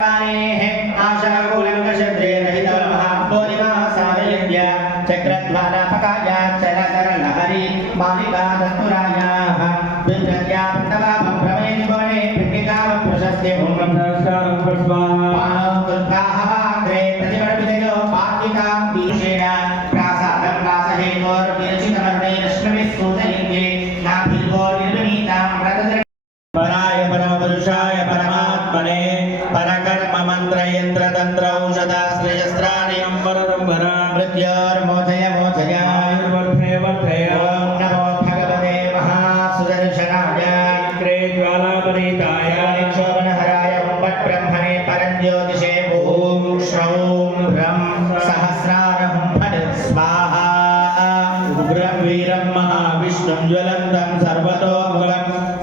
आशा कोलिङ्गशद्रे रहितवल्लभः पूर्णिमाः सारयज्ञ चक्रध्वानापकाय चरकरलहरी मालिका दत्तुरायाः विप्रत्या प्रतवाभं भ्रमेति भवने पिण्डिकां प्रशस्ते भूमं नमस्कारं पुष्पाः कृत्वाहवाग्रे प्रतिवर्पितयो पार्थिकां विशेण प्रासादं प्रासहेतोर्विरचितवर्णेन श्रमिस्तूतलिङ्गे नाभिर्वो निर्विनीतां रतद्र पराय परमपुरुषाय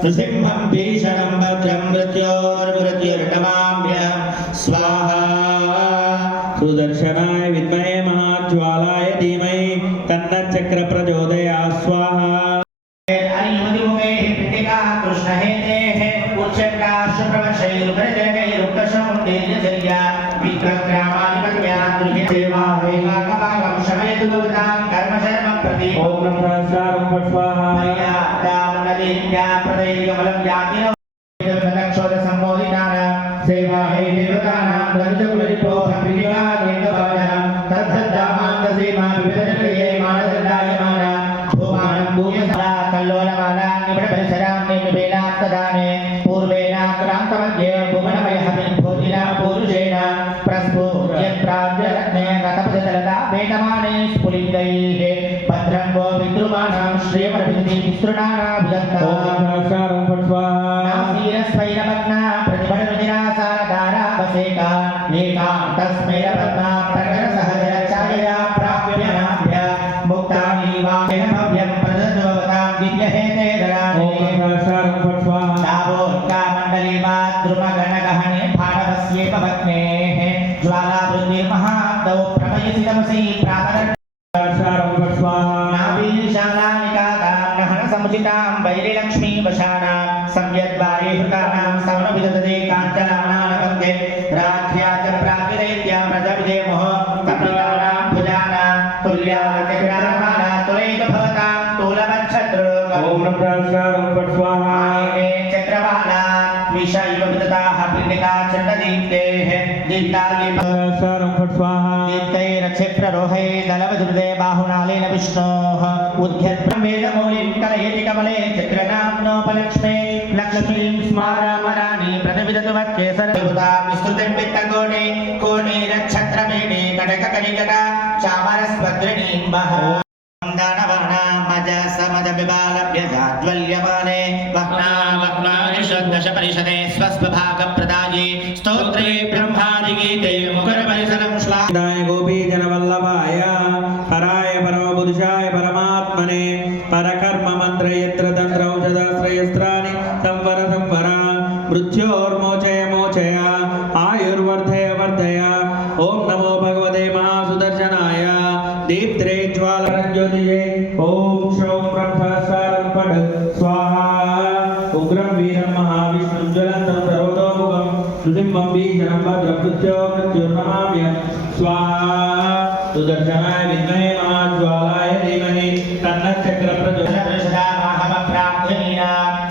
सुसिंहं भीषणं भद्रं मृत्योर्मृत्युर्नमाम्य स्वाहा सुदर्शनाय विद्महे महाज्वालाय धीमहि तन्नच्चक्र प्रचोदयात् स्वाहा వర్షముండేర్యచర్య విక్రమ్రామాధిపత్యానాం శమయతు భవతాం కర్మశర్మ ప్రతి ఓం బ్రహ్మణాం పట్వాహాయ దామనదేవ్యా ప్రదైర్యమలం रतपतितलता वेटमाने स्फुलिङ्गैः भद्रं वो विद्रुमाणां श्रियमरभिदति विस्तृणानाभिदन्ता मुदितां वैरिलक्ष्मी वशानां संयद्वारे हृतानां सवनभिददे काञ्चनानानवन्दे राध्या च प्राकृतैत्या व्रजविजयमोह कपितानां भुजाना तुल्या चक्रामाना तुलैत भवतां तूलमच्छत्र ओम प्रसारं पट्वाहायने चक्रवाला विषयव विदता पिण्डिका चण्डदीप्ते క్షిప్రరోహే దళవదుర్దే బాహునాళేన విష్ణోః ఉద్యత్రం వేదమౌళిం కలయతి కమలే చిత్రనామ్నోపలక్ష్మే లక్ష్మీం స్మారామరాణి ప్రతివిదతు వత్కేసరభుతా విస్తృతిం విత్తకోణే కోణే స్వస్వభాగ ప్రదాయే శ్రీమన్నారాయణాయ పరమాత్మనే పరకర్మ మంత్రయత్ర తంత్రౌషధాశ్రయస్త్రాన్ని సంవర సంవర మృత్యోర్మోచయ మోచయ ఆయుర్వర్ధయ వర్ధయ ఓం నమో భగవతే మహాసుదర్శనాయ దీప్త్రే జ్వాలరంజ్యోతియే ఓం శ్రౌం బ్రహ్మసారం పడ్ సుదర్శనాయ విద్మయే